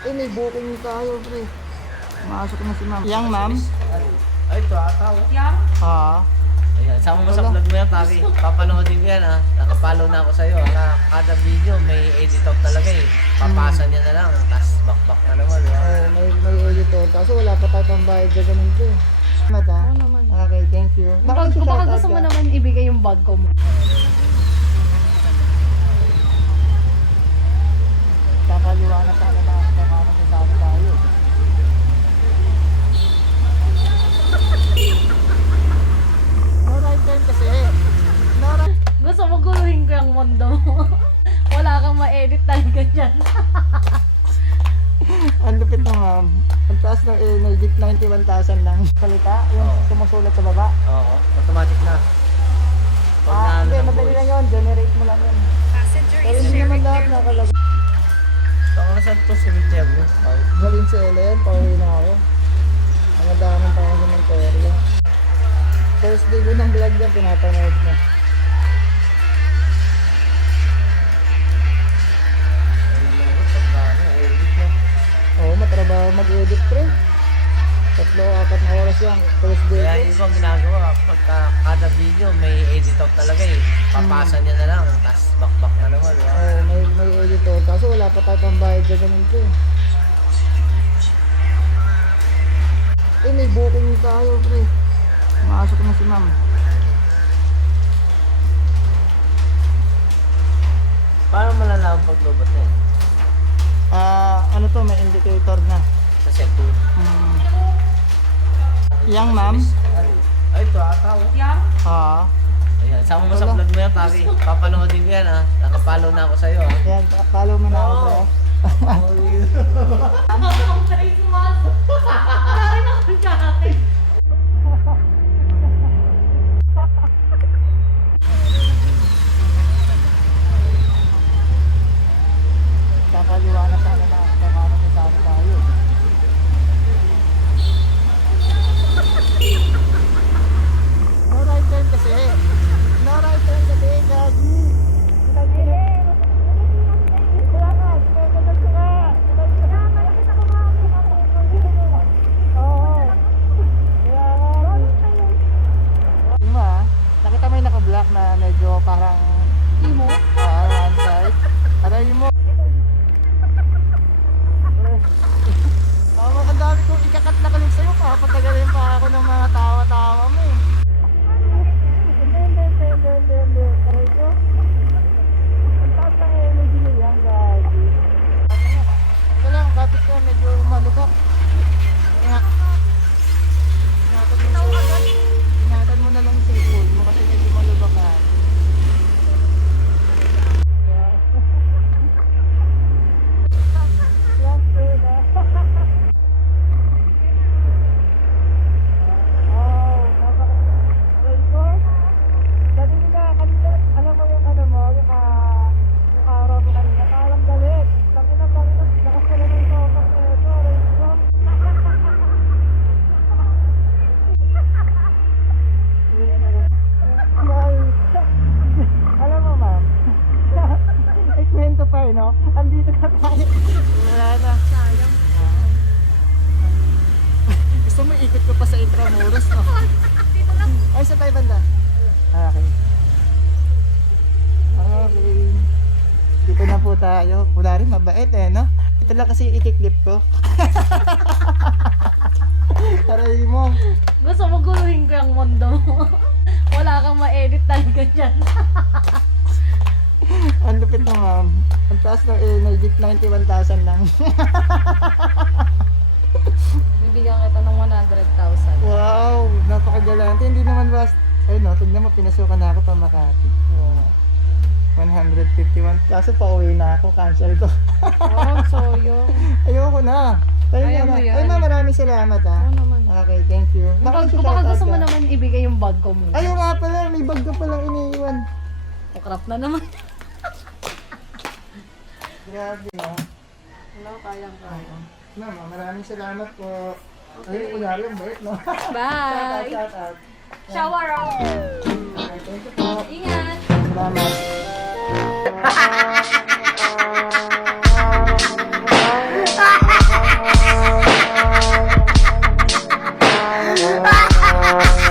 Eh, may booking tayo, pre. Masok na si ma'am. Yang, ma'am? Ay, ito ata, oh. Yang? Ha? Ayan, sama mo sa vlog mo yan, pare. Papanoodin ko yan, ha. Nakapollow na ako sa'yo. Kada video, may editor talaga, eh. Papasa niya na lang, tapos back na naman, ha. May editor. Kaso wala pa tayo pang bayad sa ganun ko. Mata? Oo naman. Okay, thank you. Baka gusto mo naman ibigay yung bag ko mo. Kakaliwa na sana na nakakasasama tayo. No right turn kasi. No right. Gusto mo guluhin ko yung mundo mo. Wala kang ma-edit talaga dyan. Ang lupit na ma'am. Ang taas ng energy, 91,000 lang. Salita, yung sumusulat sa baba. Oo, automatic na. Hindi, madali lang yun. Generate mo lang yun. Pero hindi naman lahat nakalagay. Saan ka sa cemetery? Galing si Ellen, pauwi na ako. Ang daming pa ako sa Monteria. First day ko ng vlog yan, pinapanood na. Oo, matrabaho mag-edit, pre. 3-4 na oras yan. First day Kaya ko. yung ibang ginagawa, pagka kada video, may editor talaga, eh. Papasa niya na lang, tapos back na naman, ha. Oo, may editor. Kaso wala pa tayo pang bayad sa ganun ko. Eh, may booking tayo, pre. Masok na si ma'am. Paano malalaman pag lobot na yun? Ano to, may indicator na. Sa cellphone. Yang, ma'am? Ay, ito ata, oh. Yang? Ha? Ayan, sama mo sa vlog mo yan, pare. Papanoodin ko yan, ha. Nakapollow na ako sa'yo, ha. Yan, follow mo na ako, pre. Ang Christmas! Kain ako dyan! Kakaliwa na sana na nakakasasama tayo. No right turn kasi. No right turn kasi, Gagi. Nakita mo yung naka-black na medyo parang Imo? one side. Aray mo. Ang dami kong ikakat na kalit sa'yo. Papatagalin pa ako ng mga tawa-tawa mo eh. Hindi. Aray ko. Ang taas ng energy mo yan, guys. Ito lang, kapit ka. Medyo malugak. Ingatan mo na lang yung cellphone mo kasi medyo malubak ka. No? Andito na tayo. Wala na. Sayang. Gusto mo ikot ko pa sa Intramuros, no? Dito lang. Ay, sa tayo banda. Okay. Okay. Dito na po tayo. Wala rin, mabait eh, no? Ito lang kasi ikiklip ko. Aray mo. Gusto mo guluhin ko yung mundo mo. Wala kang ma-edit talaga dyan. Ang lupit na ma'am. Ang taas ng energy, 91,000 lang. Bibigyan kita ng 100,000. Wow, napakagalante. Hindi naman basta. Ay no, tignan mo, pinasukan na ako pa Makati. Wow. 151. Kaso pauwi na ako, cancel ko. Wow, soyo. Ayoko na. Tayo Ayaw na. mo yan. Ay ma, maraming salamat ha. Oo naman. Okay, thank you. Baka gusto mo naman ibigay yung bag ko mo. Ayaw nga pala, may bag ka palang iniiwan. Kukrap na naman. Grabe no. Wala, kayang-kaya. Mama, maraming salamat po. Ay, kunyari ang bait, no? Bye! Shout out. Shower out! Okay, thank you po. Ingat! Salamat. Bye.